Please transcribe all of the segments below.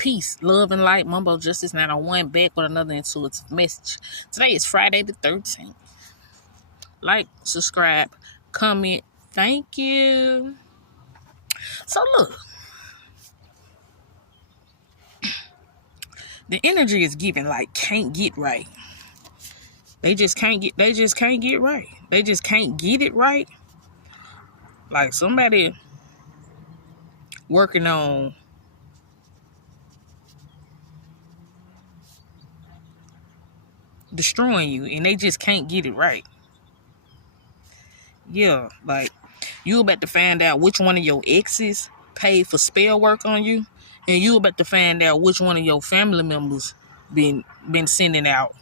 Peace, love, and light. Mumbo Justice 901 back with another intuitive message. Today is Friday the 13th. Like, subscribe, comment. Thank you. So look, the energy is given like can't get right. They just can't get right. They just can't get it right. Like somebody working on destroying you and they just can't get it right. Yeah, like you about to find out which one of your exes paid for spell work on you, and you about to find out which one of your family members been sending out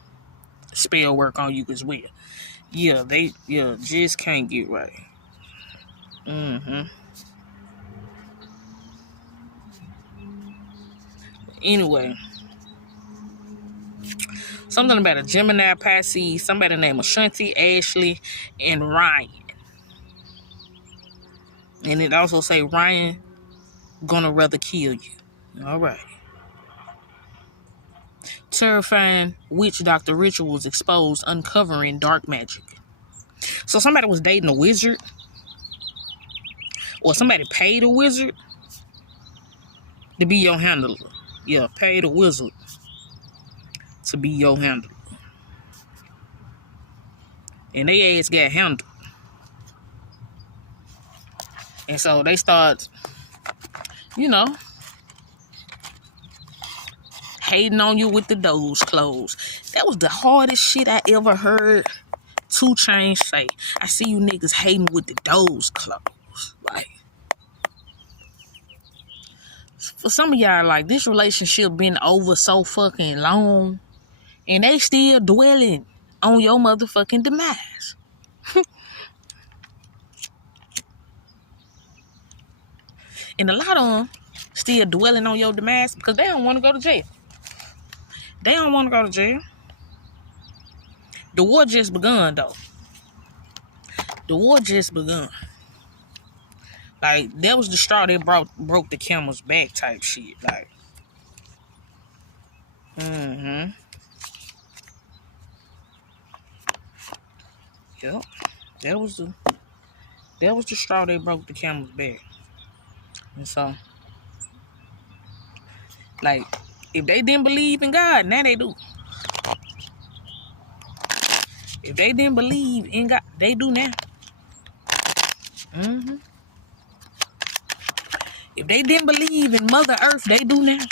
spell work on you as well. Yeah, they just can't get right. Anyway, something about a Gemini, Pisces, somebody named Ashanti, Ashley, and Ryan. And it also say Ryan gonna rather kill you. All right. Terrifying witch doctor rituals exposed, uncovering dark magic. So somebody was dating a wizard, or somebody paid a wizard to be your handler. Yeah, paid a wizard to be your handler. And they ass got handled. And so they start, hating on you with the doors closed. That was the hardest shit I ever heard 2 Chainz say. I see you niggas hating with the doors closed. Like, for some of y'all, like, this relationship been over so fucking long, and they still dwelling on your motherfucking demise. And a lot of them still dwelling on your demise because they don't want to go to jail. They don't want to go to jail. The war just begun, though. The war just begun. Like, that was the straw that broke the camel's back type shit. Like, Yep. That was the straw that broke the camel's back. And so, like, if they didn't believe in God, now they do. If they didn't believe in God, they do now. If they didn't believe in Mother Earth, they do now.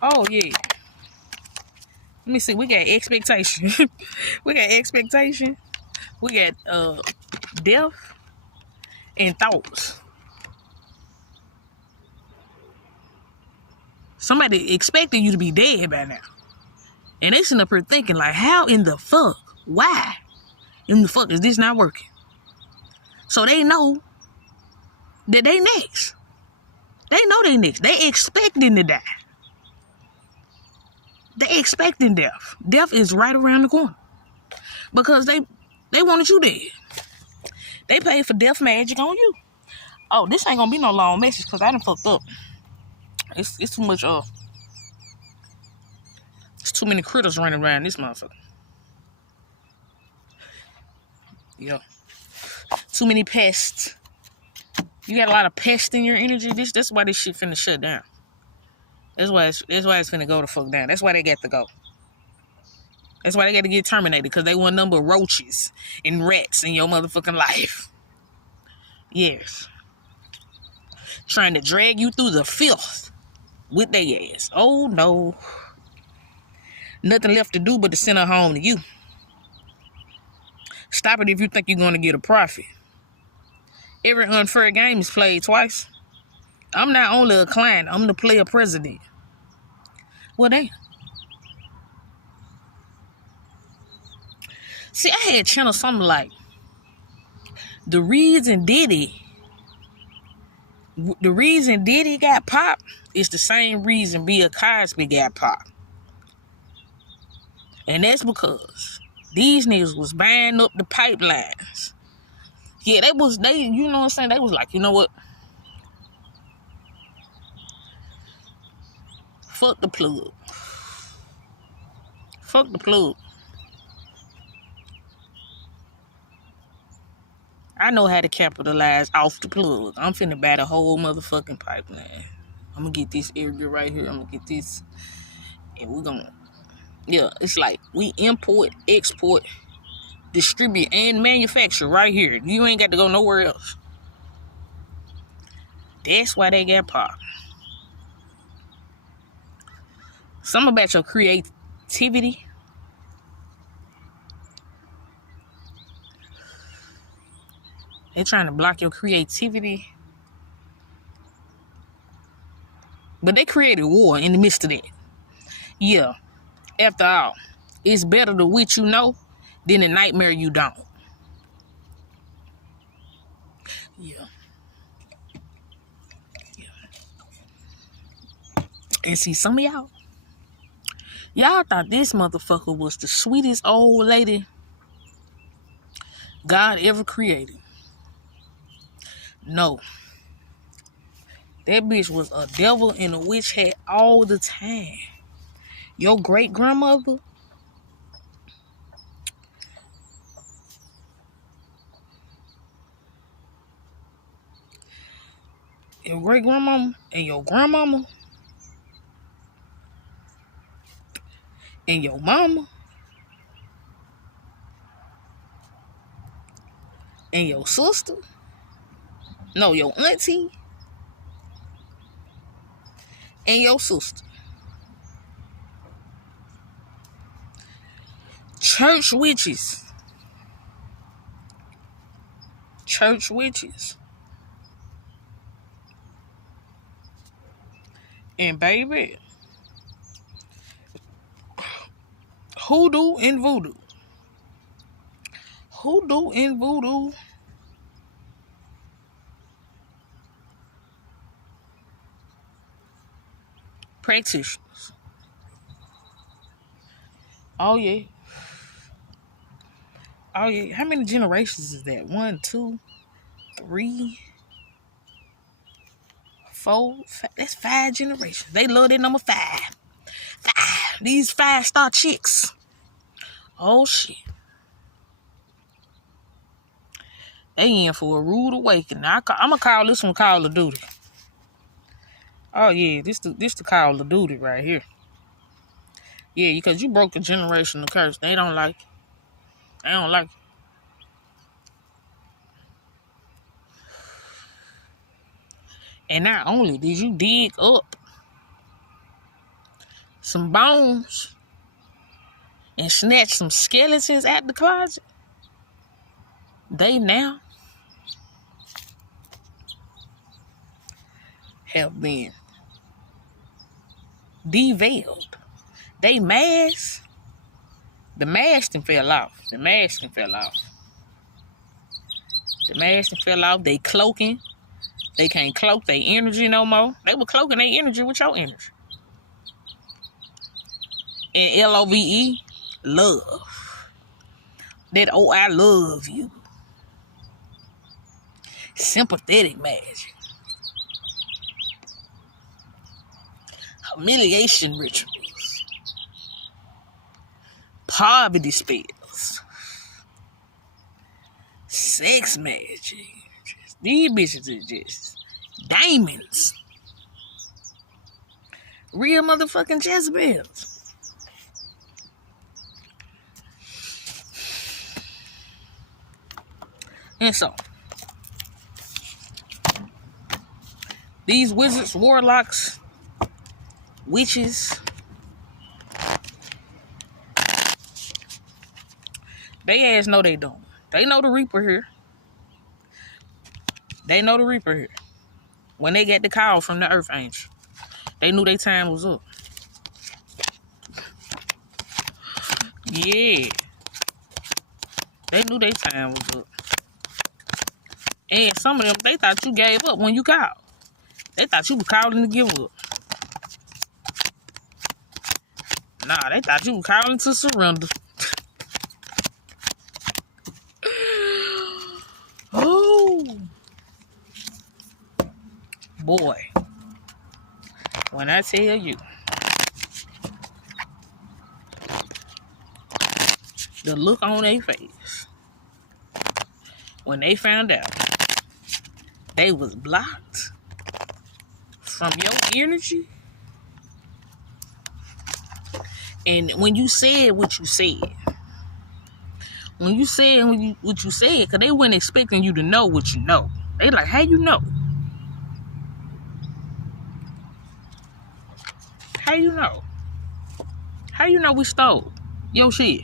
Oh, yeah. Let me see. We got expectation. We got expectation. We got death and thoughts. Somebody expected you to be dead by now. And they sitting up here thinking, like, how in the fuck? Why in the fuck is this not working? So they know that they next. They know they next. They expecting to die. They expecting death. Death is right around the corner. Because they wanted you dead. They paid for death magic on you. Oh, this ain't gonna be no long message because I done fucked up. It's too much it's too many critters running around this motherfucker. Yeah. Too many pests. You got a lot of pests in your energy. That's why this shit finna shut down. That's why it's finna go the fuck down. That's why they got to go. That's why they got to get terminated, because they want a number of roaches and rats in your motherfucking life. Yes. Trying to drag you through the filth with their ass. Oh, no. Nothing left to do but to send her home to you. Stop it if you think you're going to get a profit. Every unfair game is played twice. I'm not only a client, I'm the player president. Well, damn. See, I had channel something like, the reason Diddy got popped is the same reason Bill Cosby got popped. And that's because these niggas was buying up the pipelines. Yeah, you know what I'm saying? They was like, you know what? fuck the plug. Fuck the plug. I know how to capitalize off the plug. I'm finna buy the whole motherfucking pipeline. I'm gonna get this area right here. I'm gonna get this. And we're gonna... Yeah, it's like we import, export, distribute, and manufacture right here. You ain't got to go nowhere else. That's why they got popped. Something about your creativity. They're trying to block your creativity. But they created war in the midst of that. Yeah. After all, it's better the witch you know than the nightmare you don't. Yeah. And see, some of y'all thought this motherfucker was the sweetest old lady God ever created. No. That bitch was a devil in a witch hat all the time. Your great-grandmother, your great-grandmama, and your grandmama, and your mama, and your sister, no, your auntie, and your sister. Church witches. Church witches. And baby, hoodoo and voodoo. Hoodoo and voodoo. Practitioners. Oh, yeah. Oh, yeah. How many generations is that? 1, 2, 3, 4, 5. That's 5 generations. They love that number 5. 5. These 5-star chicks. Oh, shit. They in for a rude awakening. I'm going to call this one Call of Duty. Oh, yeah. This the Call of Duty right here. Yeah, because you broke a generational curse. They don't like it. They don't like it. And not only did you dig up some bones and snatch some skeletons out the closet, they now have been deveiled. They mask, the mask done fell off. The mask done fell off. The mask done fell off. They cloaking. They can't cloak their energy no more. They were cloaking their energy with your energy. And LOVE, love. That, oh, I love you. Sympathetic magic. Humiliation rituals. Poverty spells. Sex magic. These bitches are just diamonds. Real motherfucking Jezebels. And so, these wizards, warlocks, witches, they ass know they don't. They know the Reaper here. They know the Reaper here. When they get the call from the Earth Angel, they knew their time was up. Yeah. They knew their time was up. And some of them, they thought you gave up when you called. They thought you were calling to give up. Nah, they thought you were calling to surrender. Oh. Boy. When I tell you, The look on their face when they found out they was blocked from your energy. And when you said what you said, what you said, because they weren't expecting you to know what you know. They like, how you know? How you know? How you know we stole your shit?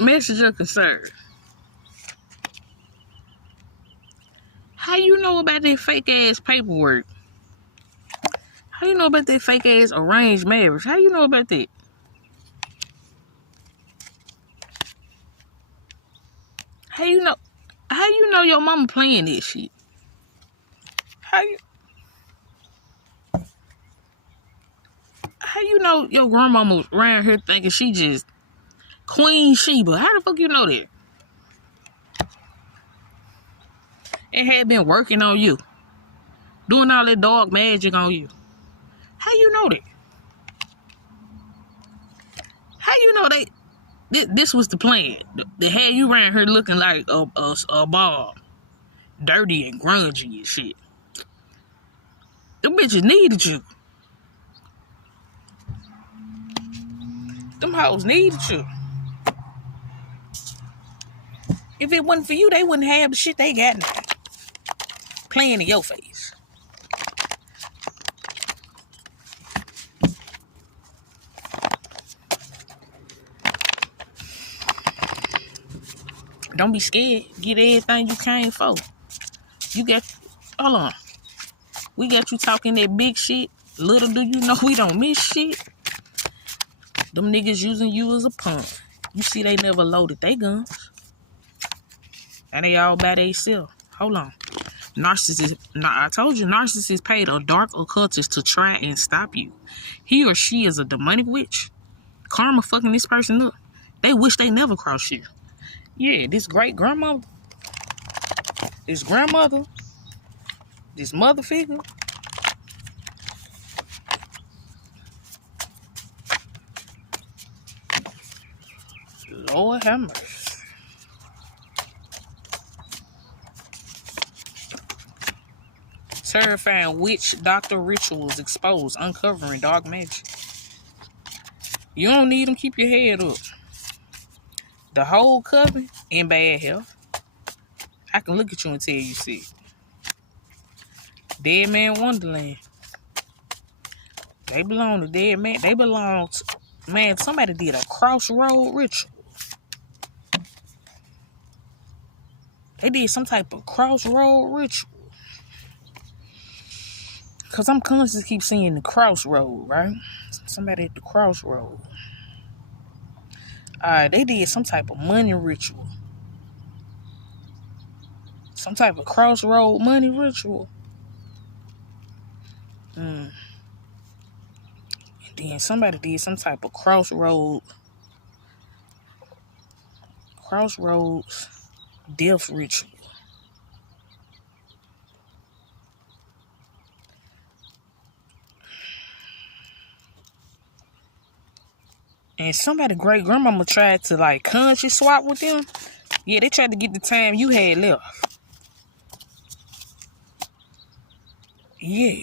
Message of concern. How you know about that fake ass paperwork? How you know about that fake ass arranged marriage? How you know about that? How you know? How you know your mama playing this shit? How you know your grandmama around here thinking she just Queen Sheba? How the fuck you know that? It had been working on you, doing all that dog magic on you. How you know that? How you know this was the plan? They had you around here looking like a ball, dirty and grungy and shit. Them bitches needed you. Them hoes needed you. If it wasn't for you, they wouldn't have the shit they got now. Playing in your face. Don't be scared. Get everything you came for. Hold on. We got you talking that big shit. Little do you know we don't miss shit. Them niggas using you as a punk. You see they never loaded they guns. And they all by themselves. Hold on. I told you, narcissists paid a dark occultist to try and stop you. He or she is a demonic witch. Karma fucking this person up. They wish they never crossed you. Yeah, this great grandmother, this grandmother, this mother figure. Lord have mercy. Terrifying witch doctor rituals exposed, uncovering dark magic. You don't need them, keep your head up. The whole coven in bad health. I can look at you and tell you sick. Dead Man Wonderland. They belong to dead man. They belong to, man, somebody did a crossroad ritual. They did some type of crossroad ritual. Because I'm constantly keep seeing the crossroad, right? Somebody at the crossroad. They did some type of money ritual. Some type of crossroad money ritual. And then somebody did some type of crossroads death ritual. And somebody great grandmama tried to like conscious swap with them. Yeah, they tried to get the time you had left. Yeah.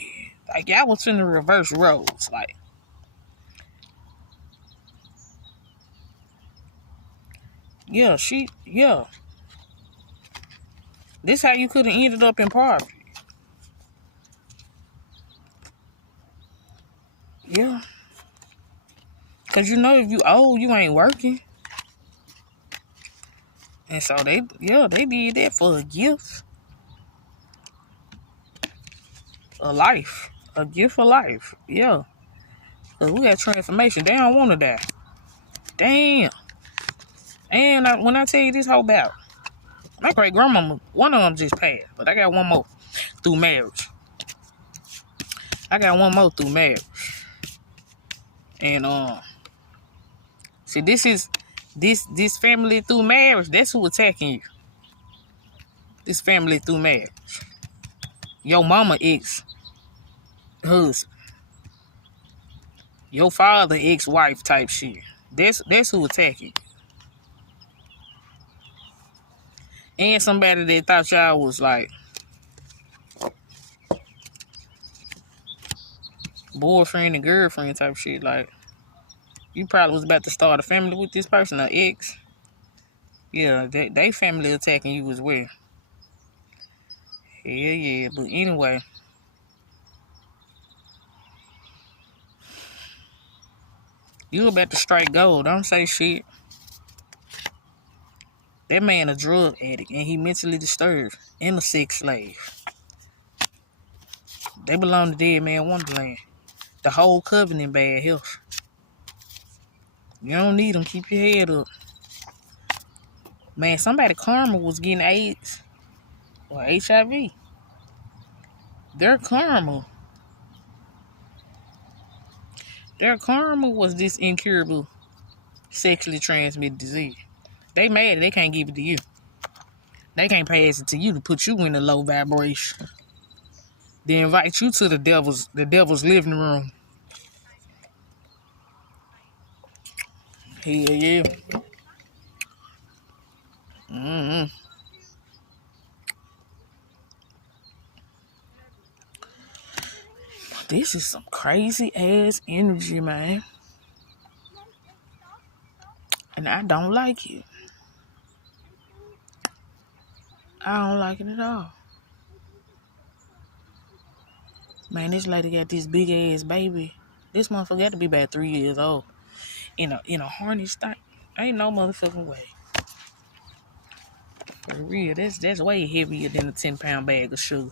Like y'all was in the reverse roads. Like. Yeah, This how you could have ended up in poverty. Yeah. Cause you know if you old, you ain't working. And so they did that for a gift. A life. A gift for life. Yeah. Cause we got transformation. They don't want to die. Damn. And when I tell you this whole battle, my great grandmama, one of them just passed, but I got one more through marriage. And see, this family through marriage. That's who attacking you. This family through marriage. Your mama ex husband. Your father, ex-wife type shit. That's who attacking. And somebody that thought y'all was like boyfriend and girlfriend type shit. Like, you probably was about to start a family with this person, or ex. Yeah, they family attacking you as well. Yeah. But anyway, you about to strike gold. Don't say shit. That man a drug addict and he mentally disturbed and a sex slave. They belong to Dead Man Wonderland. The whole covenant bad health. You don't need them. Keep your head up. Man, somebody karma was getting AIDS or HIV. Their karma was this incurable sexually transmitted disease. They mad they can't give it to you. They can't pass it to you to put you in a low vibration. They invite you to the devil's living room. Hell yeah. This is some crazy ass energy, man. And I don't like it. I don't like it at all. Man, this lady got this big ass baby. This motherfucker got to be about 3 years old. In a harness thing. Ain't no motherfucking way. For real, that's way heavier than a 10-pound bag of sugar.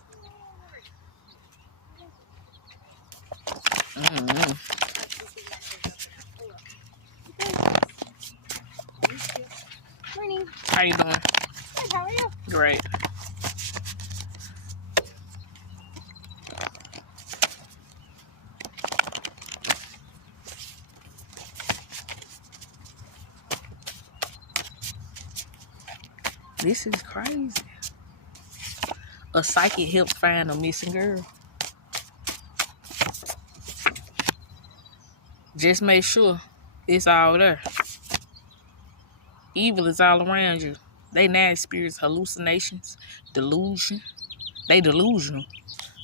Morning. How you doing? Good, how are you? Great. This is crazy. A psychic helped find a missing girl. Just make sure it's all there. Evil is all around you. They now experience hallucinations, delusion. They delusional.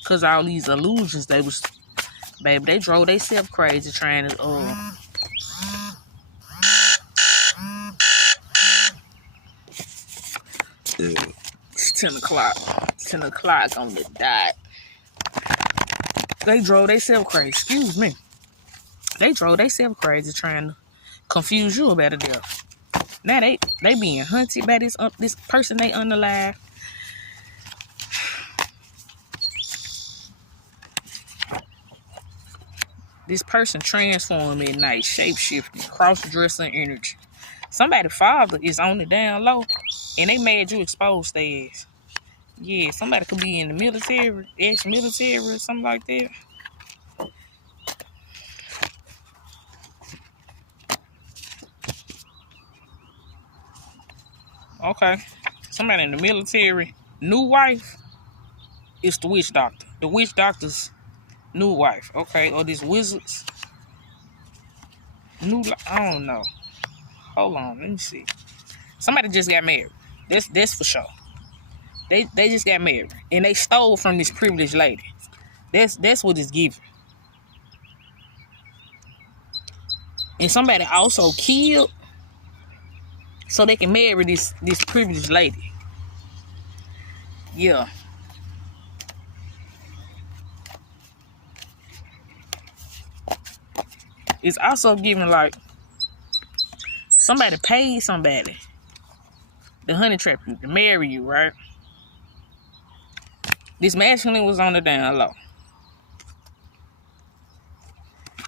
Cause all these illusions they drove themselves crazy trying to it's 10 o'clock. 10 o'clock on the dot. They drove themselves crazy. Excuse me. They drove themselves crazy trying to confuse you about a death. Now they being hunted by this person they unalive. This person transformed at night, shape-shifting, cross-dressing energy. Somebody's father is on the down low, and they made you expose their ass. Yeah, somebody could be in the military, ex-military or something like that. Okay. Somebody in the military. New wife is the witch doctor. The witch doctor's new wife. Okay. Or this wizard's I don't know. Hold on. Let me see. Somebody just got married. That's for sure. They just got married. And they stole from this privileged lady. That's what it's giving. And somebody also killed so they can marry this privileged lady. Yeah. It's also giving like somebody paid somebody to honey trap you, to marry you, right? This masculine was on the down low.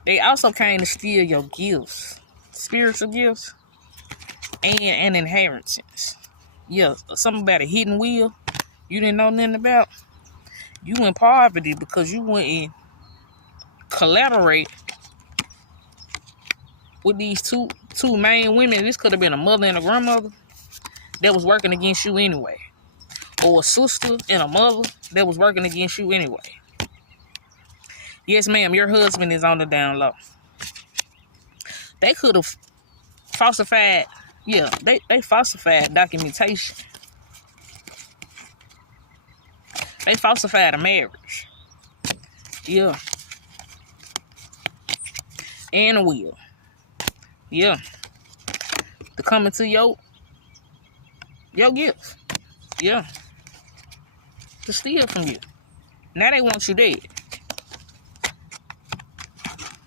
They also came to steal your gifts, spiritual gifts, and an inheritance. Yeah, something about a hidden wheel you didn't know nothing about. You in poverty because you wouldn't collaborate with these two main women. This could have been a mother and a grandmother that was working against you anyway. Or a sister and a mother that was working against you anyway. Yes, ma'am, your husband is on the down low. They could have falsified. Yeah, they falsified documentation. They falsified a marriage. Yeah. And a will. Yeah. To come into your gift. Yeah. To steal from you. Now they want you dead.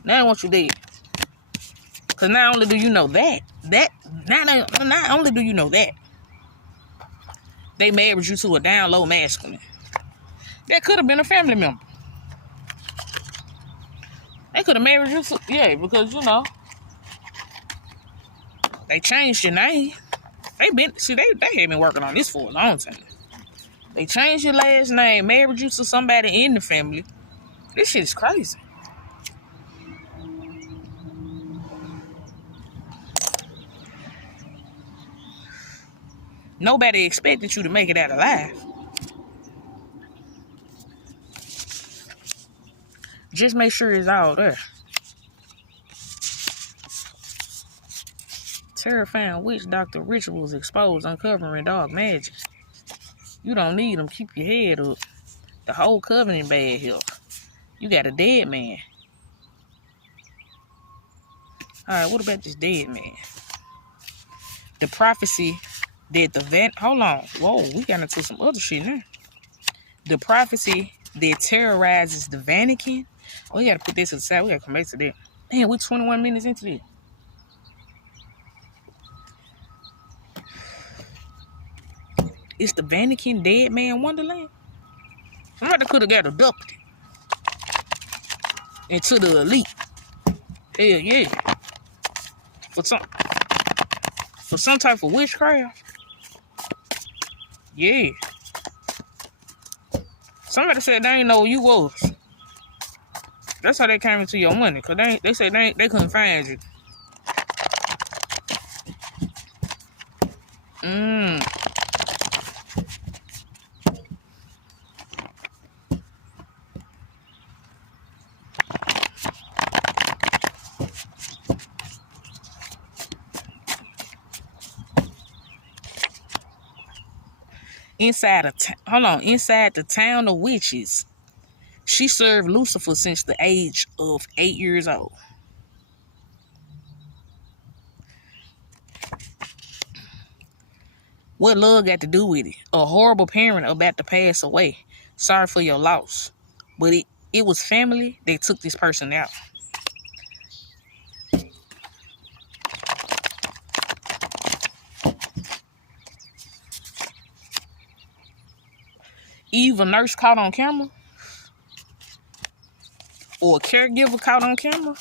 Now they want you dead. Because not only do you know not only do you know that, they married you to a down low masculine. That could have been a family member. They could have married you to, yeah, because, you know, they changed your name. They have been working on this for a long time. They changed your last name, married you to somebody in the family. This shit is crazy. Nobody expected you to make it out alive. Just make sure it's all there. Terrifying witch doctor rituals exposed, uncovering dark magic. You don't need them. Keep your head up. The whole covenant bad here. You got a dead man. Alright, what about this dead man? The prophecy that hold on. Whoa, we got into some other shit now. The prophecy that terrorizes the Vatican. Oh, we gotta put this aside. We gotta come back to that. Man, we're 21 minutes into this. It's the Vatican dead man wonderland. Somebody could have got abducted into the elite. Hell yeah. For some type of witchcraft. Yeah. Somebody said they didn't know who you was. That's how they came into your money. Cause they said they couldn't find you. Inside the town of witches, she served Lucifer since the age of 8 years old. What love got to do with it? A horrible parent about to pass away. Sorry for your loss. But it was family that took this person out. Either a nurse caught on camera or a caregiver caught on camera.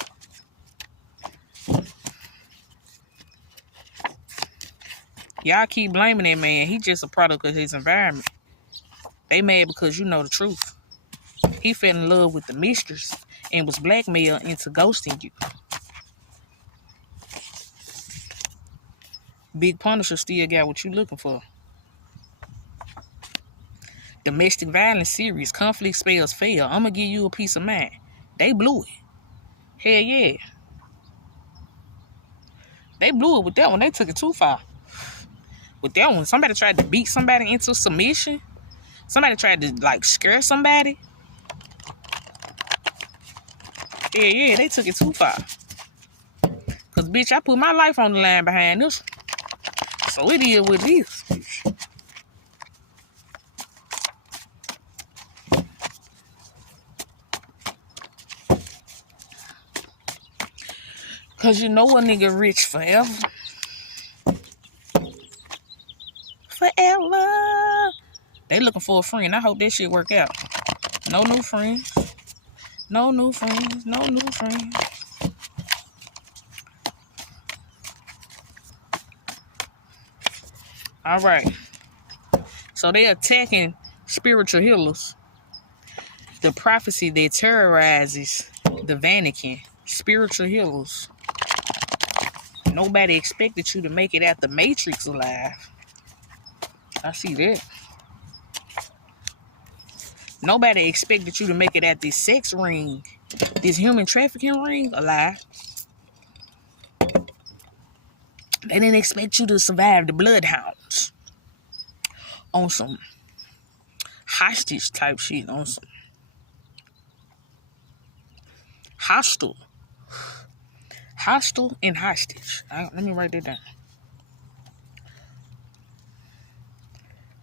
Y'all keep blaming that man. He just a product of his environment. They mad because you know the truth. He fell in love with the mistress and was blackmailed into ghosting you. Big Punisher still got what you looking for. Domestic violence series, conflict spells fail. I'm gonna give you a piece of mind. They blew it. Hell yeah. They blew it with that one. They took it too far. With that one, somebody tried to beat somebody into submission. Somebody tried to, like, scare somebody. Yeah, they took it too far. Because, bitch, I put my life on the line behind this. So it is what it is. Because you know a nigga rich forever. Forever. They looking for a friend. I hope that shit work out. No new friends. No new friends. No new friends. All right. So they attacking spiritual healers. The prophecy that terrorizes the Vatican. Spiritual healers. Nobody expected you to make it out the Matrix alive. I see that. Nobody expected you to make it at this sex ring, this human trafficking ring alive. They didn't expect you to survive the bloodhounds on some hostage type shit, on some hostile and hostage. Let me write that down.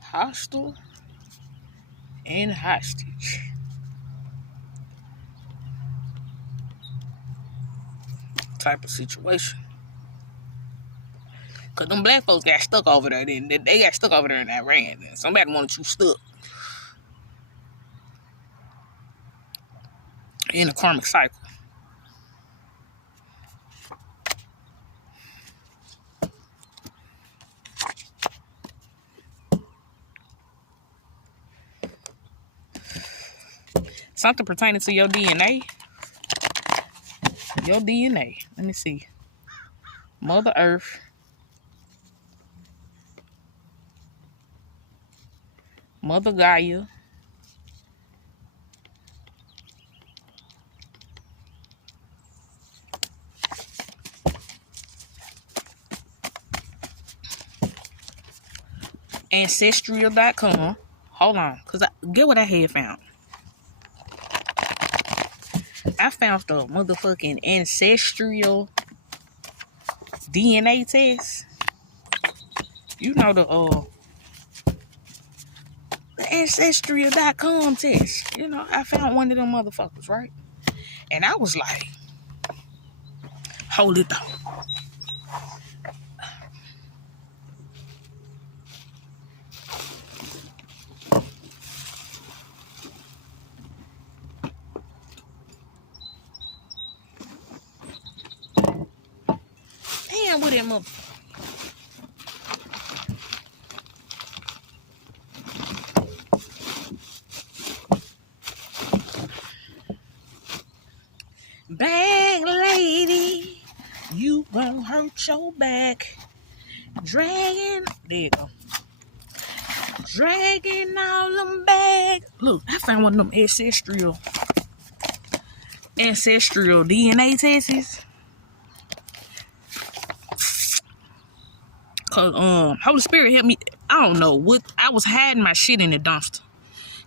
Hostile and hostage type of situation. Cause them black folks got stuck over there. Then they got stuck over there in Iran. And somebody wanted you stuck in a karmic cycle. Something pertaining to your DNA. Your DNA. Let me see. Mother Earth. Mother Gaia. Ancestral.com. Hold on. Because get what I had found. I found the motherfucking ancestral DNA test. You know the ancestral.com test. You know, I found one of them motherfuckers, right? And I was like, hold it though. Damn, with that motherfucker. Bag lady, you gon' hurt your back. Dragging, there you go. Dragging all them bags. Look, I found one of them ancestral DNA tests. Cause Holy Spirit helped me. I don't know what I was hiding my shit in the dumpster.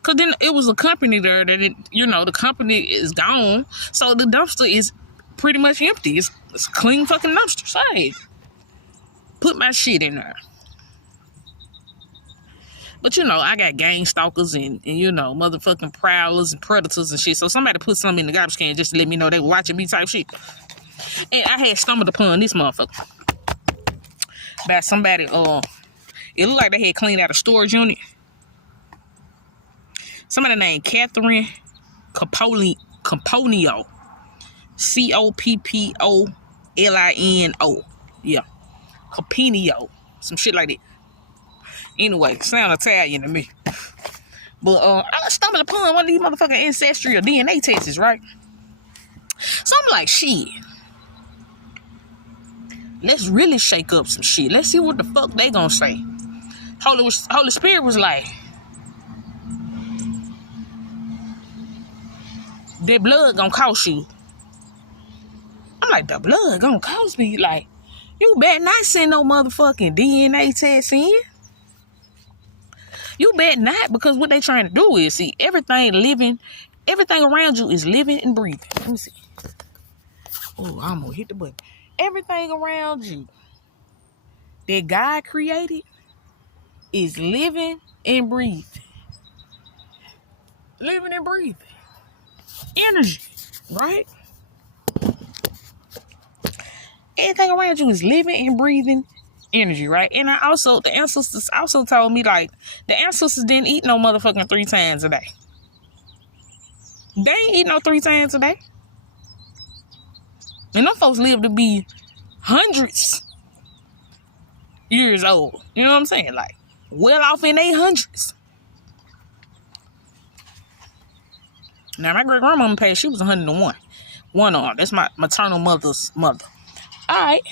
Cause then it was a company there that the company is gone, so the dumpster is pretty much empty. It's a clean fucking dumpster. So I put my shit in there. But I got gang stalkers and motherfucking prowlers and predators and shit. So somebody put something in the garbage can just to let me know they were watching me type shit. And I had stumbled upon this motherfucker by somebody. It looked like they had cleaned out a storage unit. Somebody named Catherine Componio. Coppolino. Yeah. Componio. Some shit like that. Anyway, sound Italian to me. But I stumbled upon one of these motherfucking ancestral DNA tests, right? So I'm like, shit. Let's really shake up some shit. Let's see what the fuck they gonna say. Holy Spirit was like, that blood gonna cost you. I'm like, the blood gonna cost me? Like, you better not send no motherfucking DNA test in. You better not, because what they trying to do is, see, everything around you is living and breathing. Let me see. Oh, I'm gonna hit the button. Everything around you that God created is living and breathing. Living and breathing. Energy, right? Everything around you is living and breathing energy, right? And the ancestors also told me, like, the ancestors didn't eat no motherfucking 3 times a day. They ain't eat no 3 times a day. And them folks live to be hundreds years old. You know what I'm saying? Like, well off in their hundreds. Now, my great-grandmama passed, she was 101. One arm. That's my maternal mother's mother. All right.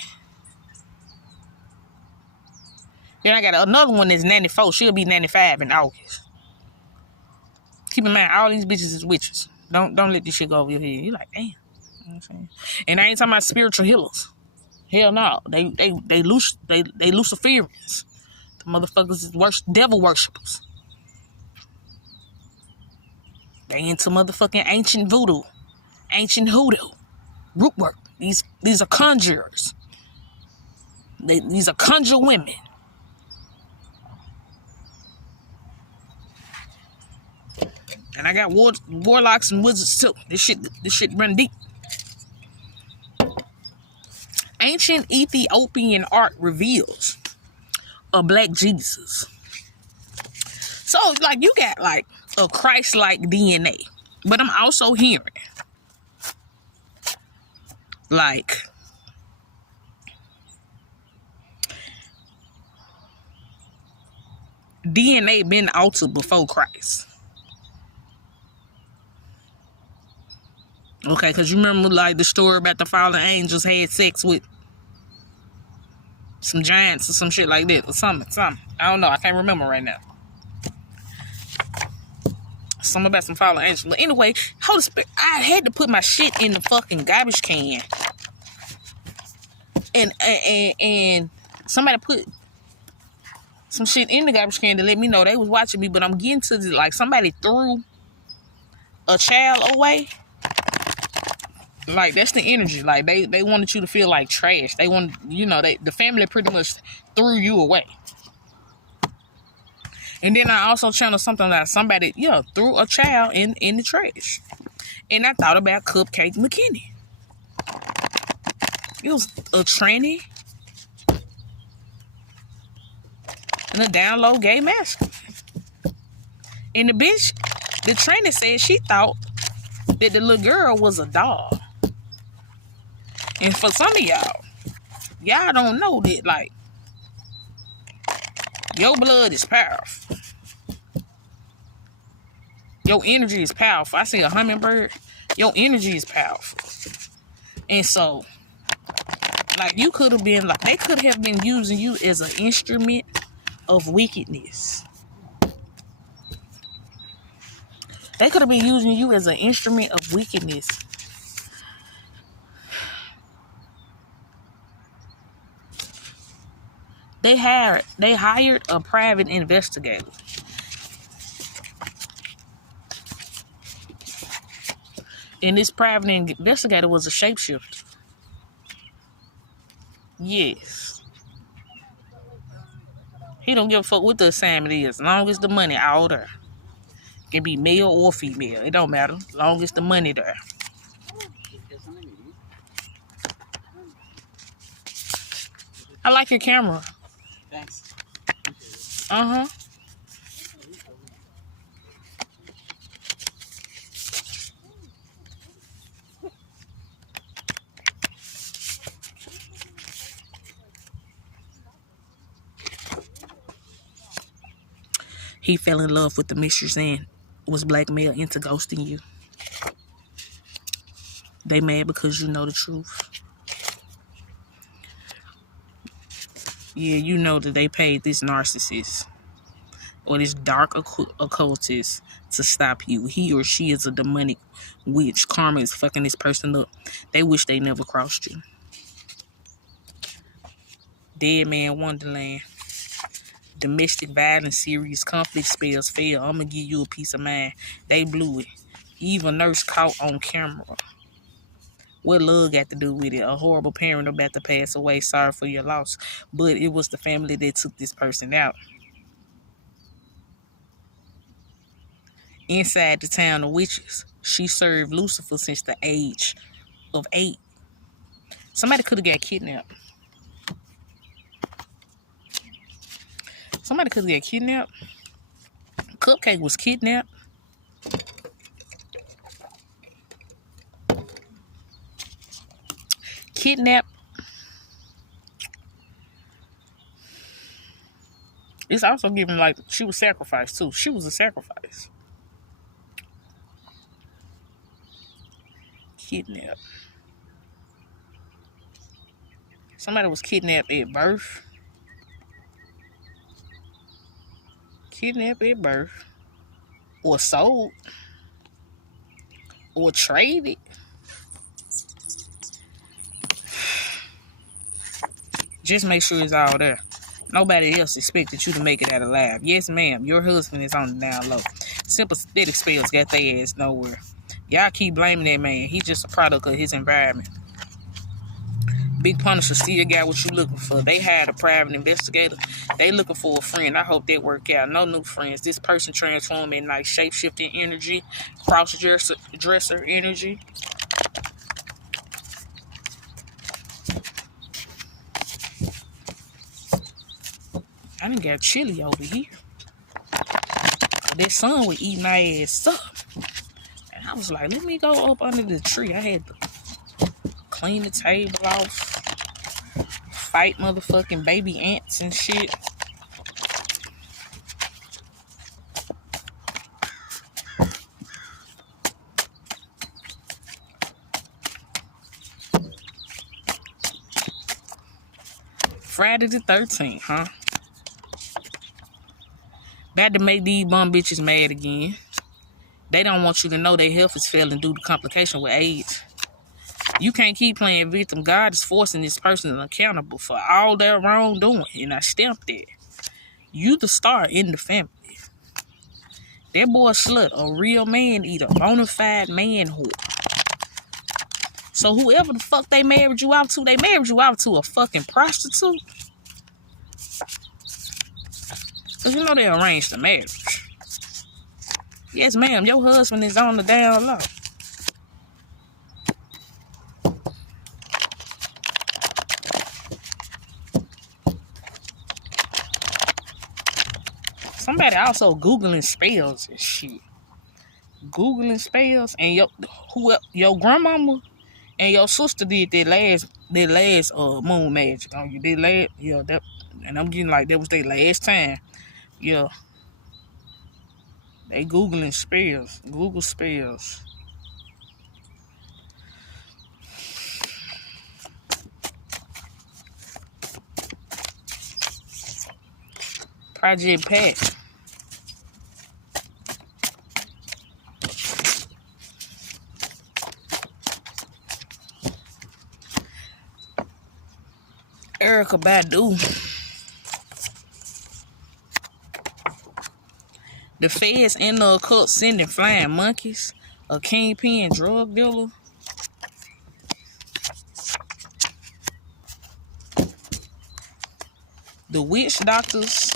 Then I got another one that's 94. She'll be 95 in August. Keep in mind, all these bitches is witches. Don't let this shit go over your head. You're like, damn. You know what I'm saying? And I ain't talking about spiritual healers. Hell no. They Luciferians. The motherfuckers is worse devil worshippers. They into motherfucking ancient voodoo. Ancient hoodoo. Root work. These are conjurers. These are conjure women. And I got warlocks and wizards too. This shit run deep. Ancient Ethiopian art reveals a black Jesus. So, like, you got, like, a Christ-like DNA. But I'm also hearing, like, DNA been altered before Christ. Okay, because you remember, like, the story about the fallen angels had sex with some giants or some shit like that. Or something. I don't know. I can't remember right now. Something about some fallen angels. But anyway, Holy Spirit, I had to put my shit in the fucking garbage can. And somebody put some shit in the garbage can to let me know they was watching me. But I'm getting to the, like, somebody threw a child away. Like, that's the energy. Like, they wanted you to feel like trash. They wanted, you know, the family pretty much threw you away. And then I also channeled something like somebody, threw a child in the trash. And I thought about Cupcake McKinney. It was a tranny and a down low gay masculine. And the bitch, the tranny said she thought that the little girl was a dog. And for some of y'all don't know that, like, your blood is powerful. Your energy is powerful. I see a hummingbird. Your energy is powerful. And so, like, you could have been, like, they could have been using you as an instrument of wickedness. They could have been using you as an instrument of wickedness. They hired a private investigator. And this private investigator was a shapeshifter. Yes. He don't give a fuck what the assignment is. As long as the money out there. It can be male or female. It don't matter. As long as the money there. I like your camera. Thanks. Uh-huh. He fell in love with the mistress and was blackmailed into ghosting you. They mad because you know the truth. Yeah, you know that they paid this narcissist or this dark occultist to stop you. He or she is a demonic witch. Karma is fucking this person up. They wish they never crossed you. Dead Man Wonderland. Domestic violence, serious conflict spells fail. I'm going to give you a peace of mind. They blew it. Even nurse caught on camera. What love got to do with it? A horrible parent about to pass away. Sorry for your loss. But it was the family that took this person out. Inside the town of witches, she served Lucifer since the age of 8. Somebody could have got kidnapped. Somebody could have got kidnapped. Cupcake was kidnapped. Kidnapped. It's also given like she was sacrificed too. She was a sacrifice. Kidnapped. Somebody was kidnapped at birth. Kidnapped at birth. Or sold. Or traded. Just make sure it's all there. Nobody else expected you to make it out alive. Yes, ma'am. Your husband is on the down low. Sympathetic spells got their ass nowhere. Y'all keep blaming that man. He's just a product of his environment. Big Punisher still got what you looking for. They hired a private investigator. They looking for a friend. I hope that work out. No new friends. This person transformed in like shape-shifting energy, cross-dresser energy. I done got chilly over here. That sun was eating my ass up. And I was like, let me go up under the tree. I had to clean the table off. Fight motherfucking baby ants and shit. Friday the 13th, huh? About to make these bum bitches mad again. They don't want you to know their health is failing due to complication with AIDS. You can't keep playing victim. God is forcing this person accountable for all their wrongdoing. And I stamped that. You the star in the family. That boy slut, a real man eater, bona fide man whore. So whoever the fuck they married you out to, they married you out to a fucking prostitute. Because you know they arranged the marriage. Yes, ma'am, your husband is on the down low. Somebody also Googling spells and shit. Googling spells and your grandmama and your sister did their last moon magic on you. And I'm getting like that was their last time. Yeah. They Googling spells. Google spells. Project Pat. Erica Badu. The feds and the occult sending flying monkeys. A KingPin drug dealer. The witch doctor's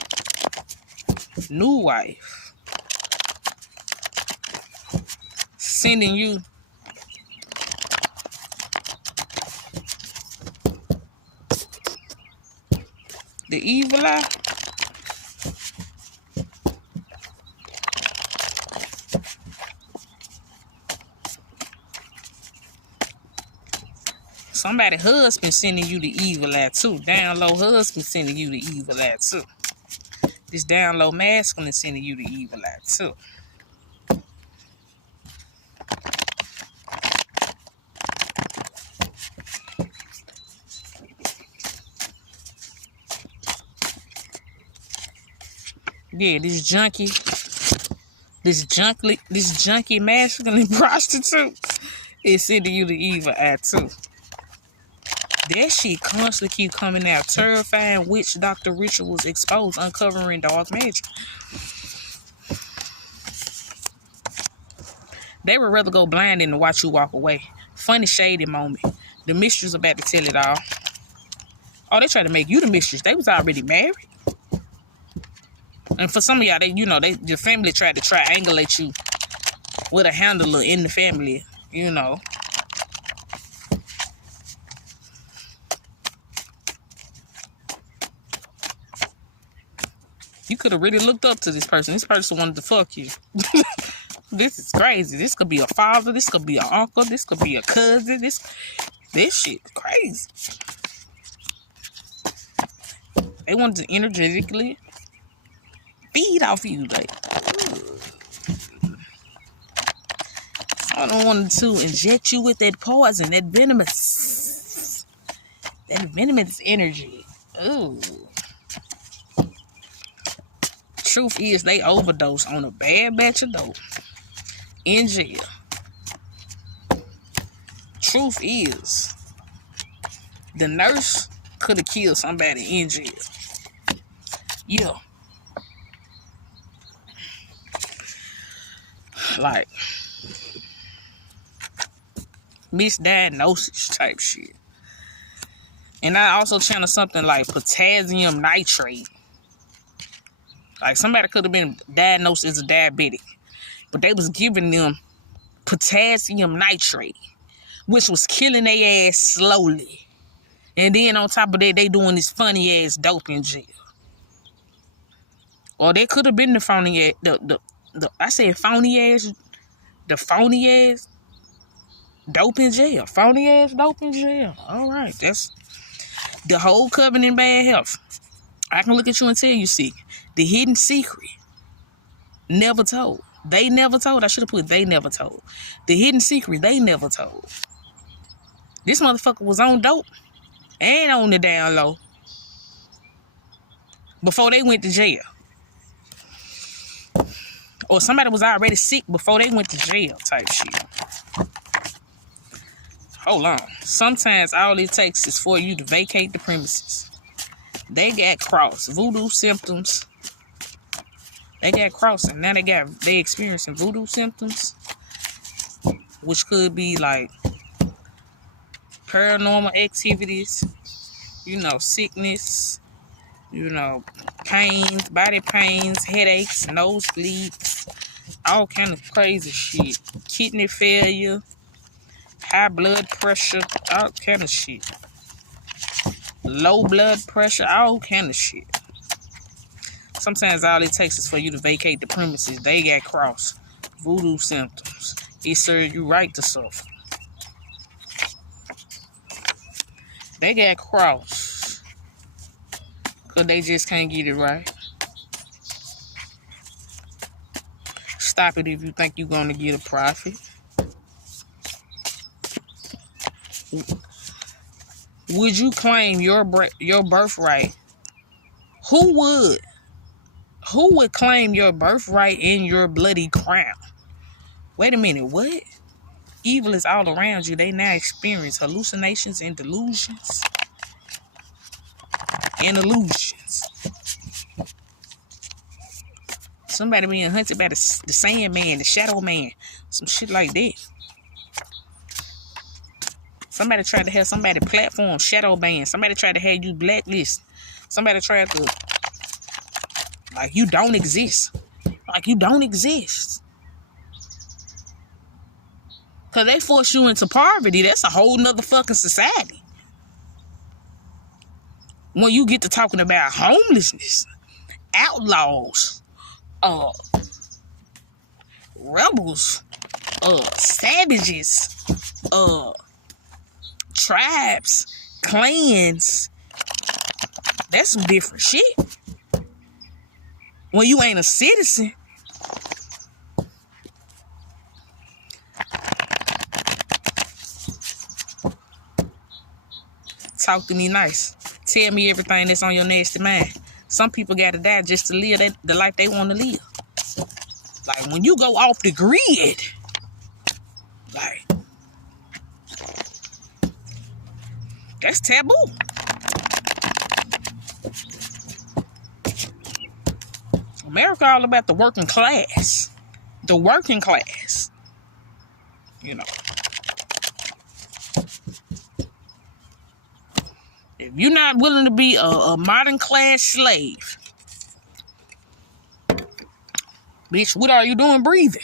new wife. Sending you the evil eye. Somebody husband sending you the evil eye too. Down low husband sending you the evil eye too. This down low masculine sending you the evil eye too. Yeah, this junkie masculine prostitute is sending you the evil eye too. That shit constantly keep coming out. Terrifying witch doctor rituals exposed, uncovering dark magic. They would rather go blind than to watch you walk away. Funny shady moment. The mistress about to tell it all. Oh, they tried to make you the mistress. They was already married. And for some of y'all, your family tried to triangulate you with a handler in the family, you know. You could have really looked up to this person. This person wanted to fuck you. This is crazy. This could be a father. This could be an uncle. This could be a cousin. This shit crazy. They wanted to energetically feed off you. Like, someone wanted to inject you with that poison, that venomous energy. Ooh. Truth is, they overdose on a bad batch of dope in jail. Truth is, the nurse could have killed somebody in jail. Yeah. Like, misdiagnosis type shit. And I also channel something like potassium nitrate. Like, somebody could have been diagnosed as a diabetic, but they was giving them potassium nitrate, which was killing their ass slowly. And then on top of that, they doing this funny ass dope in jail. Or they could have been the phony ass, I said phony ass, the phony ass dope in jail. Phony ass dope in jail. All right, that's the whole covenant bad health. I can look at you and tell you, see, the hidden secret, never told. They never told. I should have put they never told. The hidden secret, they never told. This motherfucker was on dope and on the down low before they went to jail. Or somebody was already sick before they went to jail type shit. Hold on. Sometimes all it takes is for you to vacate the premises. They got cross voodoo symptoms. They got cross, and now they experiencing voodoo symptoms, which could be like paranormal activities, sickness, pains, body pains, headaches, nosebleeds, all kind of crazy shit. Kidney failure, high blood pressure, all kind of shit. Low blood pressure, all kind of shit. Sometimes all it takes is for you to vacate the premises. They got cross voodoo symptoms. It serves you right to suffer. They got cross because they just can't get it right. Stop it if you think you're going to get a profit. Would you claim your birthright? Who would? Who would claim your birthright in your bloody crown? Wait a minute, what? Evil is all around you. They now experience hallucinations and delusions. And illusions. Somebody being hunted by the Sandman, the Shadow Man. Some shit like that. Somebody tried to have somebody platform shadow ban. Somebody tried to have you blacklist. Somebody tried to... Like you don't exist. Like you don't exist. Because they force you into poverty. That's a whole nother fucking society. When you get to talking about homelessness, outlaws, rebels, savages, tribes, clans, that's some different shit. When you ain't a citizen, talk to me nice. Tell me everything that's on your nasty mind. Some people gotta die just to live the life they want to live. Like when you go off the grid, like that's taboo. America all about the working class. The working class. If you're not willing to be a modern class slave, bitch, what are you doing breathing?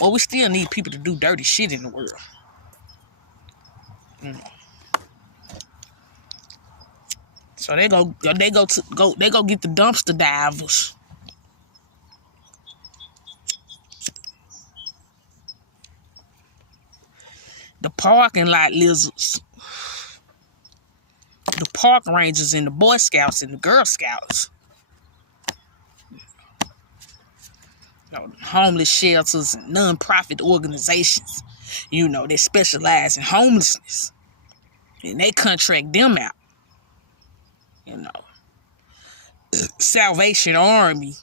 Well, we still need people to do dirty shit in the world. So they go get the dumpster divers. The parking lot lizards. The park rangers and the Boy Scouts and the Girl Scouts. Homeless shelters and non-profit organizations, they specialize in homelessness. And they contract them out. Salvation Army.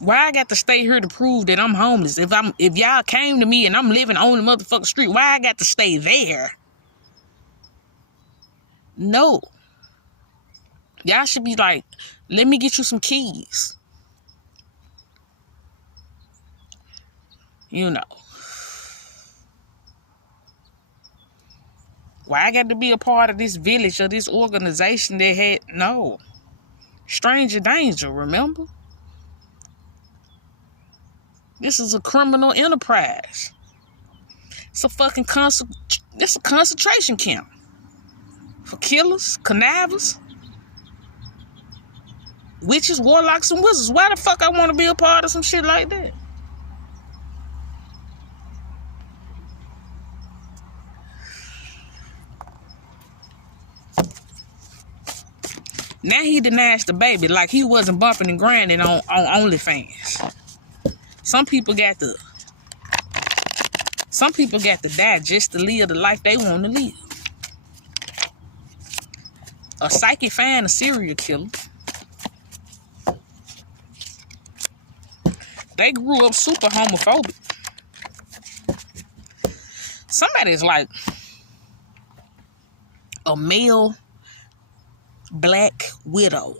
Why I got to stay here to prove that I'm homeless? If y'all came to me and I'm living on the motherfucking street, why I got to stay there? No. Y'all should be like, let me get you some keys. You know. Why I got to be a part of this village or this organization that had no stranger danger, remember? This is a criminal enterprise. It's a fucking it's a concentration camp. For killers, connivers, witches, warlocks, and wizards. Why the fuck I want to be a part of some shit like that? Now he denies the baby like he wasn't bumping and grinding on OnlyFans. Some people got to die just to live the life they want to live. A psychic fan, a serial killer. They grew up super homophobic. Somebody's like a male black widow.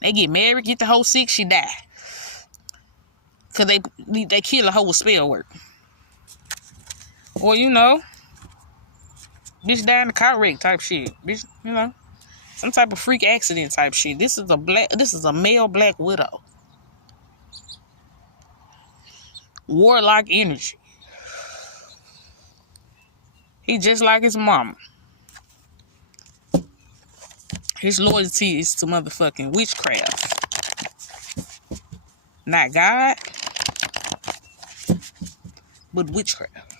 They get married, get the whole sick, she die. Cause they kill a hoe with spell work. Or bitch die in a car wreck type shit. Bitch, some type of freak accident type shit. This is a male black widow. Warlock energy. He just like his mama. His loyalty is to motherfucking witchcraft. Not God, but witchcraft.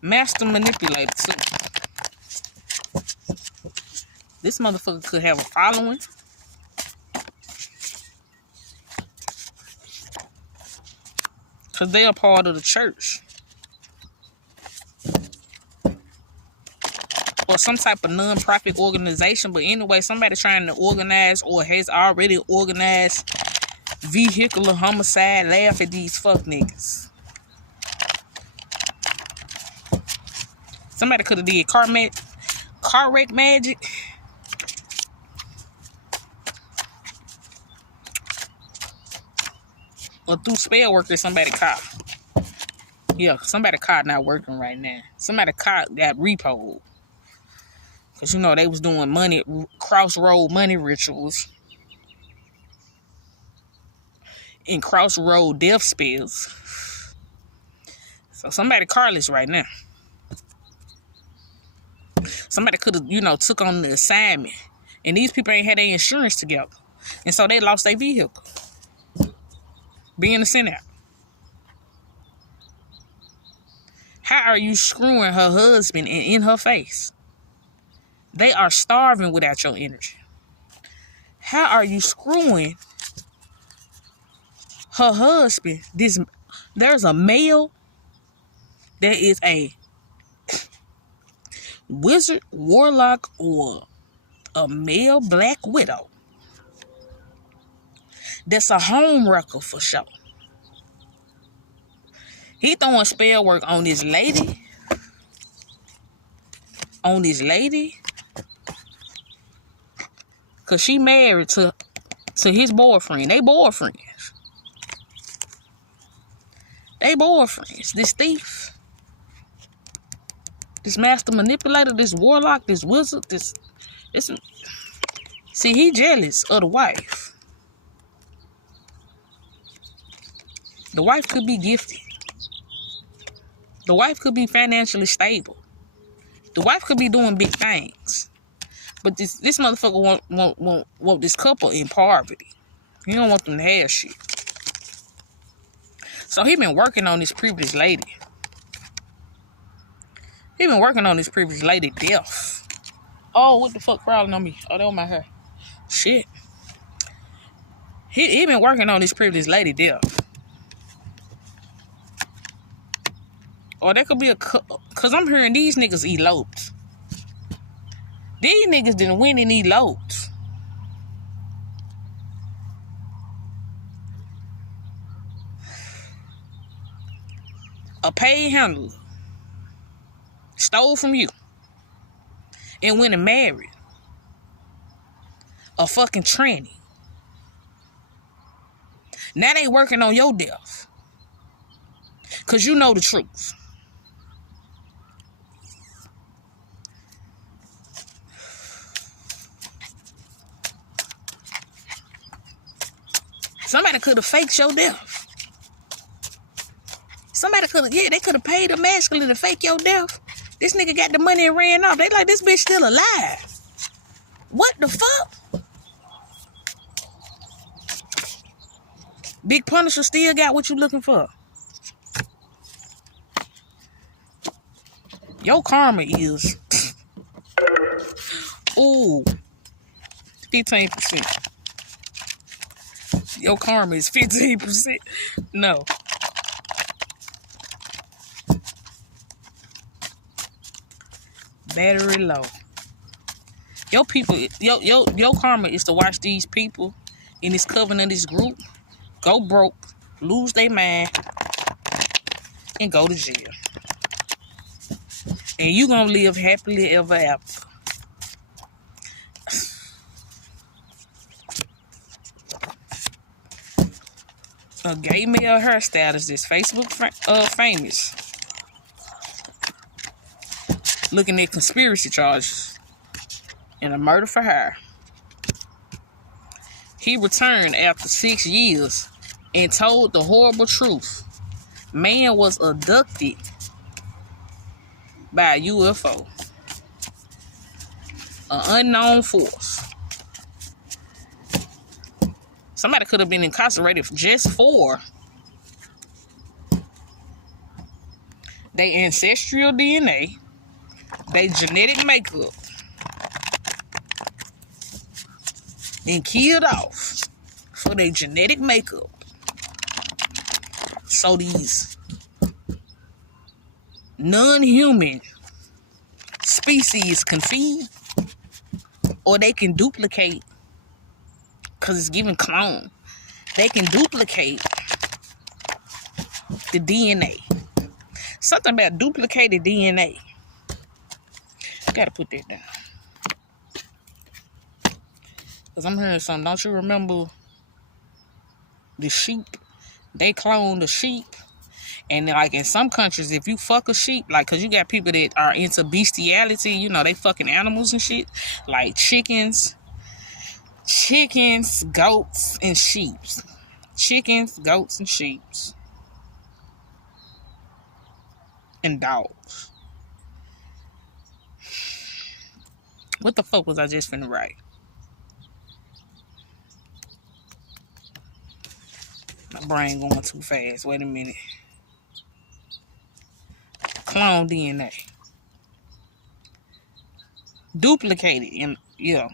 Master manipulator too. This motherfucker could have a following. Because they are part of the church. Or some type of non-profit organization. But anyway, somebody trying to organize or has already organized vehicular homicide. Laugh at these fuck niggas. Somebody could have did car wreck magic. Or through spell work that somebody caught. Yeah, somebody car not working right now. Somebody car got repoed. Because, they was doing crossroad money rituals. And crossroad death spells. So somebody carless right now. Somebody could have, took on the assignment. And these people ain't had their insurance together. And so they lost their vehicle. Being a sinner. How are you screwing her husband and in her face? They are starving without your energy. How are you screwing her husband? There's a male that is a wizard, warlock, or a male black widow. That's a home wrecker for sure. He throwing spell work on this lady. Because she married to his boyfriend. They boyfriends. This thief. This master manipulator. This warlock. This wizard. This. See, he jealous of the wife. The wife could be gifted. The wife could be financially stable. The wife could be doing big things. But this motherfucker want this couple in poverty. He don't want them to have shit. So he been working on this previous lady. Death. Oh, what the fuck crawling on me? Oh, that was my hair. Shit. He been working on this previous lady death. Or that could be because I'm hearing these niggas eloped. These niggas didn't win and eloped. A paid handler stole from you and went and married a fucking tranny. Now they working on your death. Because you know the truth. Somebody could have faked your death. Somebody could have, they could have paid a masculine to fake your death. This nigga got the money and ran off. They like, this bitch still alive. What the fuck? Big Punisher still got what you looking for. Your karma is, ooh, 15%. Your karma is 15%. No. Battery low. Your people, your karma is to watch these people in this covenant, this group, go broke, lose their mind, and go to jail. And you gonna live happily ever after. A gay male hairstylist that's Facebook famous. Looking at conspiracy charges and a murder for hire. He returned after 6 years and told the horrible truth. Man was abducted by a UFO. An unknown force. Somebody could have been incarcerated just for their ancestral DNA, their genetic makeup, and killed off for their genetic makeup. So these non-human species can feed, or they can duplicate, because it's given clone. They can duplicate the DNA. Something about duplicated DNA. I gotta put that down. Because I'm hearing something. Don't you remember the sheep? They clone the sheep. And like in some countries, if you fuck a sheep, like, because you got people that are into bestiality, you know, they fucking animals and shit. Like chickens, goats, and sheep. Chickens, goats, and sheep. And dogs. What the fuck was I just finna write? My brain going too fast. Wait a minute. Clone DNA. Duplicated. And, yeah.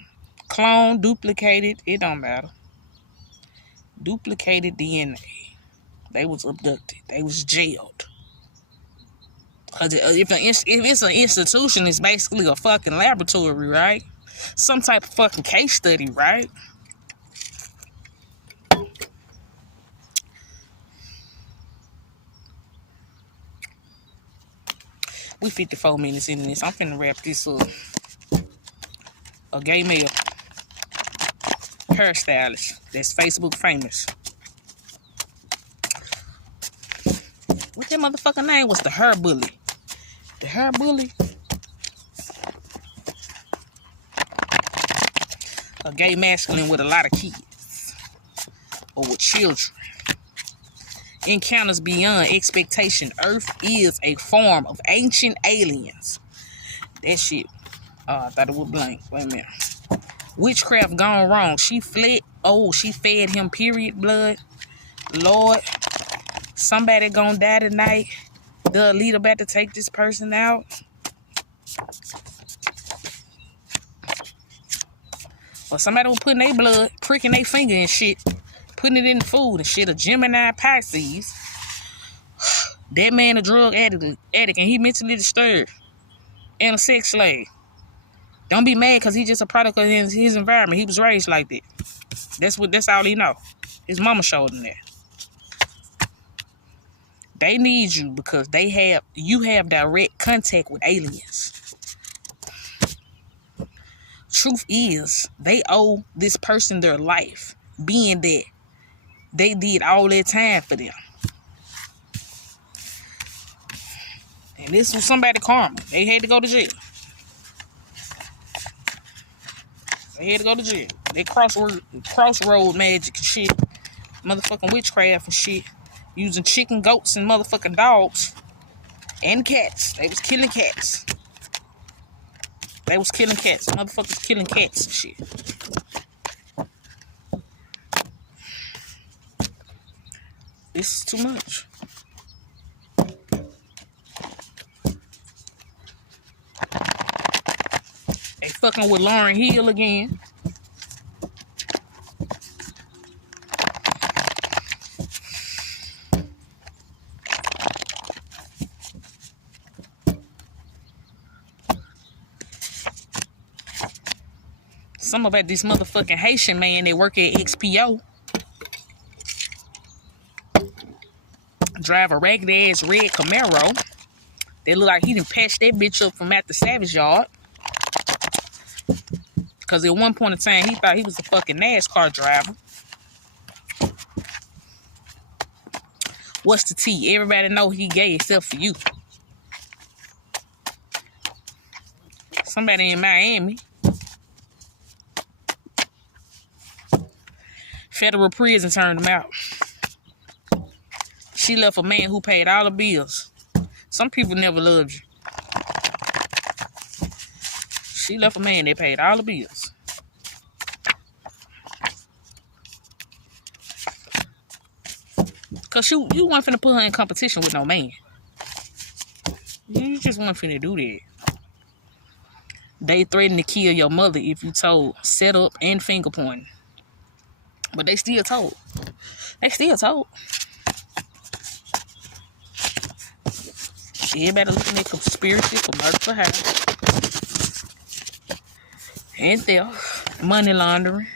Clone, duplicated. It don't matter. Duplicated DNA. They was abducted. They was jailed. Because if it's an institution, it's basically a fucking laboratory, right? Some type of fucking case study, right? We 54 minutes into this. I'm finna wrap this up. A gay male hairstylist that's Facebook famous. What that motherfucker name was? The hair bully. The hair bully. A gay masculine with a lot of kids. Or with children. Encounters beyond expectation. Earth is a form of ancient aliens. That shit. I thought it was blank. Wait a minute. Witchcraft gone wrong. She fled. Oh, she fed him period blood. Lord. Somebody gonna die tonight. The elite about to take this person out. Or somebody was putting their blood, pricking their finger and shit, putting it in the food and shit. A Gemini Pisces That man a drug addict, and he mentally disturbed and a sex slave. Don't be mad because he's just a product of his environment. He was raised like that. That's all he know. His mama showed him that. They need you because you have direct contact with aliens. Truth is, they owe this person their life, being that they did all their time for them. And this was somebody's karma. They had to go to jail. They crossroad magic and shit. Motherfucking witchcraft and shit. Using chicken, goats, and motherfucking dogs. And cats. They was killing cats. Motherfuckers killing cats and shit. This is too much. They fucking with Lauryn Hill again. Some about this motherfucking Haitian man that work at XPO. Drive a ragged ass red Camaro. They look like he done patched that bitch up from at the Savage Yard. Because at one point in time, he thought he was a fucking NASCAR driver. What's the tea? Everybody know he gay except for you. Somebody in Miami. Federal prison turned him out. She left a man who paid all the bills. Some people never loved you. She left a man that paid all the bills. Because you weren't finna put her in competition with no man. You just weren't finna do that. They threatened to kill your mother if you told. Set up and finger pointing. But they still told. Everybody looking at conspiracy for murder for hire. And theft. Money laundering.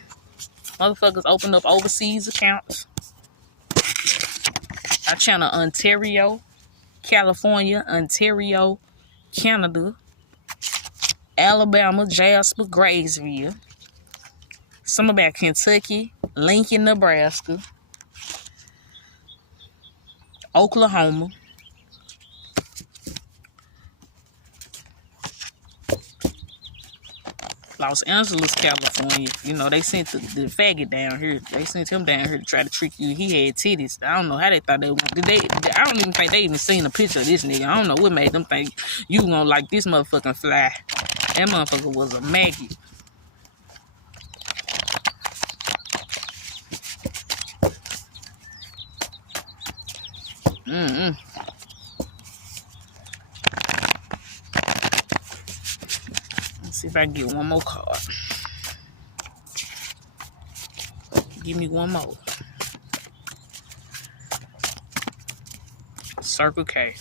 Motherfuckers open up overseas accounts. I channel Ontario, California, Ontario, Canada, Alabama, Jasper, Graysville. Some about Kentucky, Lincoln, Nebraska, Oklahoma, Los Angeles, California. You know, they sent the faggot down here. They sent him down here to try to trick you. He had titties. I don't know how they thought they would. I don't even think they even seen a picture of this nigga. I don't know what made them think you gonna like this motherfucking fly. That motherfucker was a maggot. Let's see if I can get one more card. Give me one more. Circle K.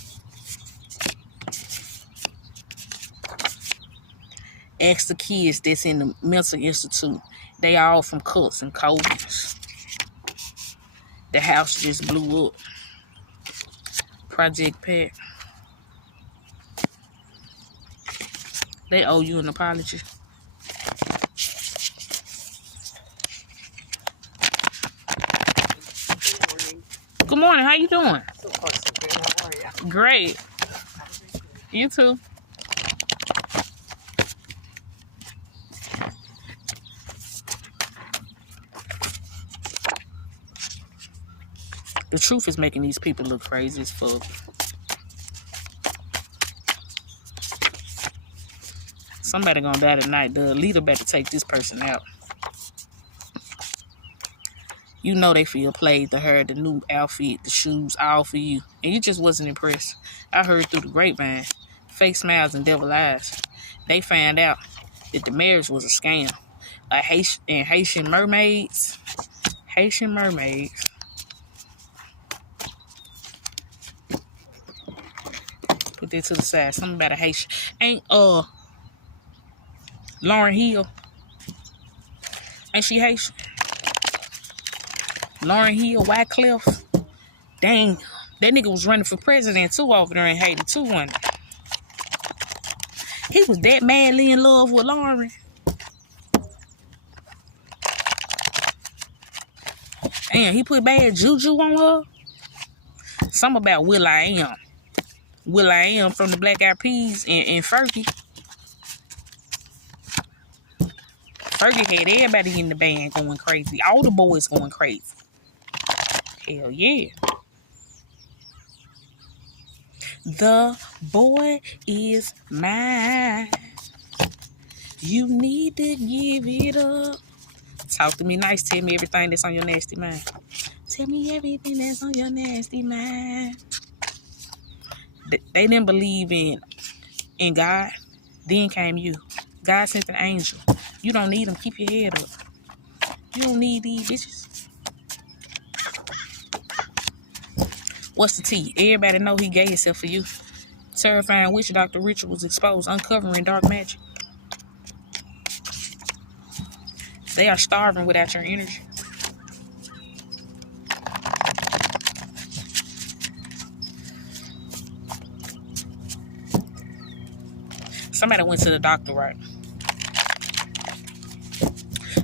Ask the kids that's in the mental institute. They all from cults and cults. The house just blew up. Project Pat. They owe you an apology. Good morning. How you doing? So far, so good. How are you? Great. You too. The truth is making these people look crazy as fuck. Somebody gonna die tonight. The leader better take this person out. You know they feel played, the hair, the new outfit, the shoes, all for you. And you just wasn't impressed. I heard through the grapevine. Fake smiles and devil eyes. They found out that the marriage was a scam. Haitian mermaids. put that to the side. Something about a Haitian. Ain't Lauryn Hill. Ain't she Haitian? Lauryn Hill, Wycliffe. Dang. That nigga was running for president too over there in Haiti too, wasn't he? He was that madly in love with Lauryn. And he put bad juju on her. Something about Will I Am. Will I Am from the Black Eyed Peas and Fergie. Fergie had everybody in the band going crazy. All the boys going crazy. Hell yeah. The boy is mine. You need to give it up. Talk to me nice. Tell me everything that's on your nasty mind. Tell me everything that's on your nasty mind. They didn't believe in God. Then came you. God sent an angel. You don't need them. Keep your head up. You don't need these bitches. What's the tea? Everybody know he gay himself for you. Terrifying witch Dr. Richard was exposed, uncovering dark magic. They are starving without your energy. Somebody went to the doctor, right?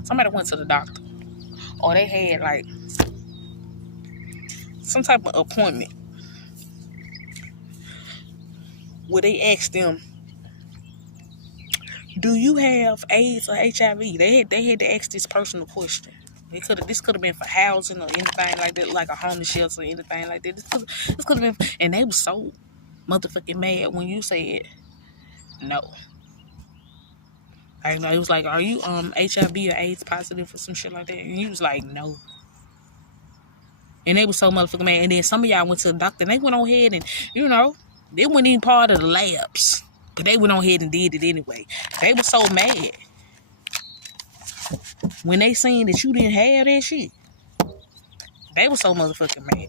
Somebody went to the doctor. Or they had like some type of appointment where they asked them, do you have AIDS or HIV? They had to ask this personal question. This could have been for housing or anything like that, like a homeless shelter or anything like that. This could have been, and they were so motherfucking mad when you said no. I know it was like, are you HIV or AIDS positive or some shit like that? And you was like, no. And they were so motherfucking mad. And then some of y'all went to the doctor and they went on ahead and, they weren't even part of the labs. But they went on ahead and did it anyway. They were so mad when they seen that you didn't have that shit. They were so motherfucking mad.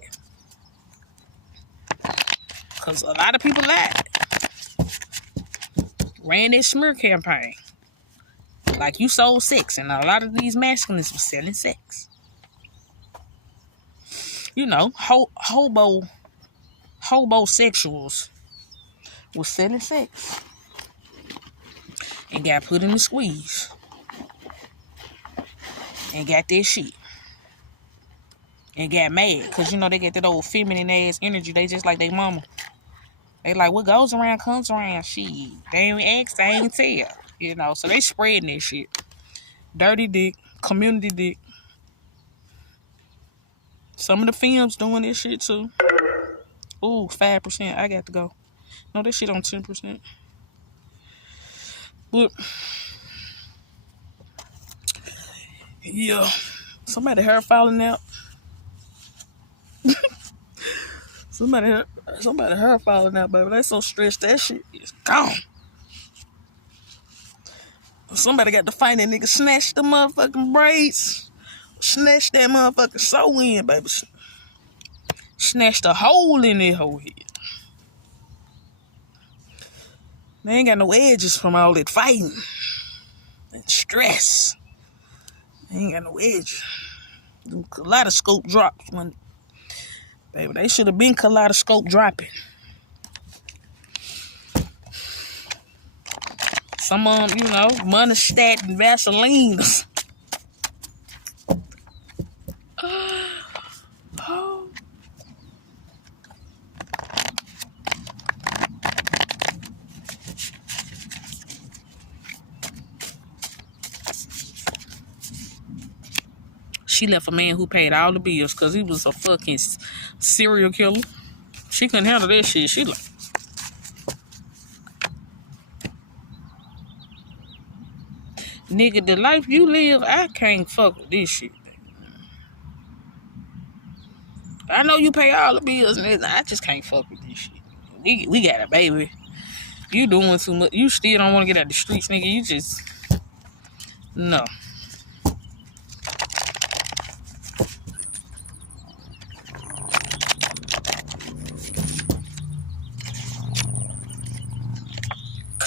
Because a lot of people lied. Ran that smear campaign. Like you sold sex. And a lot of these masculines were selling sex. Hobosexuals was selling sex. And got put in the squeeze. And got that shit. And got mad. Because, they get that old feminine ass energy. They just like their mama. They like, what goes around comes around. Shit. They ain't ask, they ain't tell. So they spreading that shit. Dirty dick. Community dick. Some of the films doing this shit too. Ooh, 5%. I got to go. No, that shit on 10%. But yeah, somebody hair falling out. somebody hair falling out, baby. They so stressed that shit is gone. Somebody got to find that nigga, snatch the motherfucking braids, snatch that motherfucking sew in, baby. Snatch the hole in that whole head. They ain't got no edges from all that fighting and stress. They ain't got no edge. Kaleidoscope drops, baby. They should have been kaleidoscope dropping. Some of them, Monistat and Vaseline. She left a man who paid all the bills because he was a fucking serial killer. She couldn't handle that shit. She like, nigga, the life you live, I can't fuck with this shit. I know you pay all the bills, and I just can't fuck with this shit. We got a baby. You doing too much. You still don't want to get out the streets, nigga. You just, no.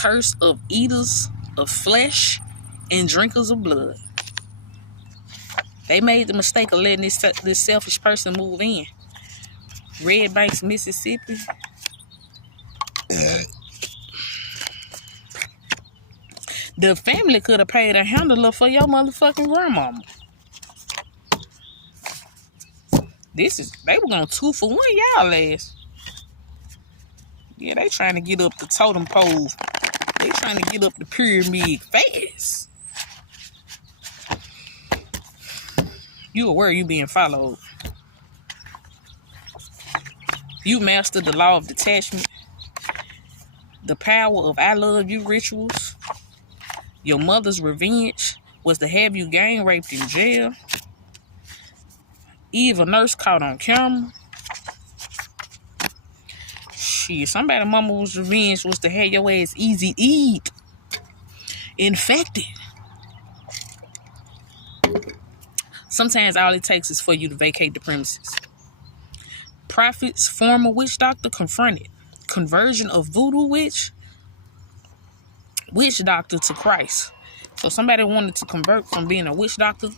curse of eaters of flesh and drinkers of blood. They made the mistake of letting this selfish person move in. Red Banks, Mississippi. The family could have paid a handler for your motherfucking grandmama. They were going 2 for 1, y'all ass. Yeah, they trying to get up the totem pole. They trying to get up the pyramid fast. You aware you being followed. You mastered the law of detachment. The power of I love you rituals. Your mother's revenge was to have you gang raped in jail. Eve, a nurse caught on camera. Shit, somebody mama's revenge was to have your ass easy eat. Infected. Sometimes all it takes is for you to vacate the premises. Prophets, former witch doctor confronted. Conversion of voodoo witch doctor to Christ. So somebody wanted to convert from being a witch doctor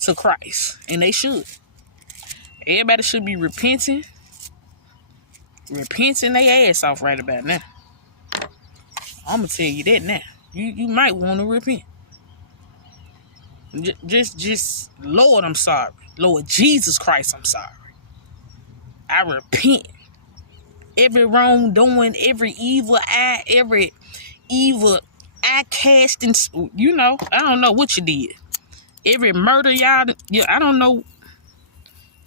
to Christ. And they should. Everybody should be repenting their ass off right about now. I'm going to tell you that now. You might want to repent. Just, Lord, I'm sorry. Lord Jesus Christ, I'm sorry. I repent. Every wrongdoing, every evil eye casting, I don't know what you did. Every murder y'all, I don't know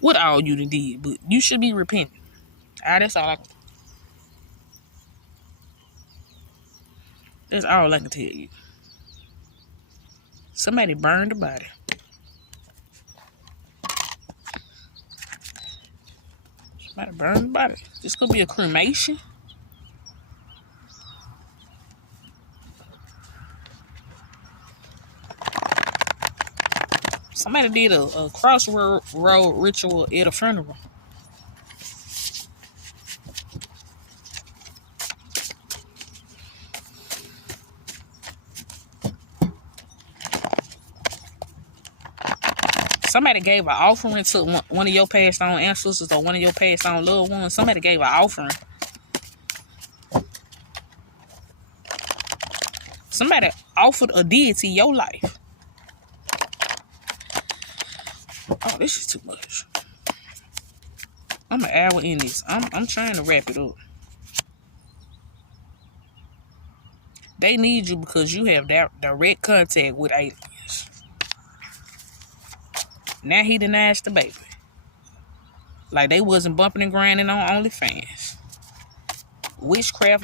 what all you did, but you should be repenting. That's all I can tell you. Somebody burned the body. This could be a cremation. Somebody did a crossroad ritual at a funeral. Somebody gave an offering to one of your passed on ancestors or one of your passed on loved ones. Somebody gave an offering. Somebody offered a deity your life. Oh, this is too much. I'm an hour in this. I'm trying to wrap it up. They need you because you have direct contact with aliens. Now he denies the baby. Like they wasn't bumping and grinding on OnlyFans. Witchcraft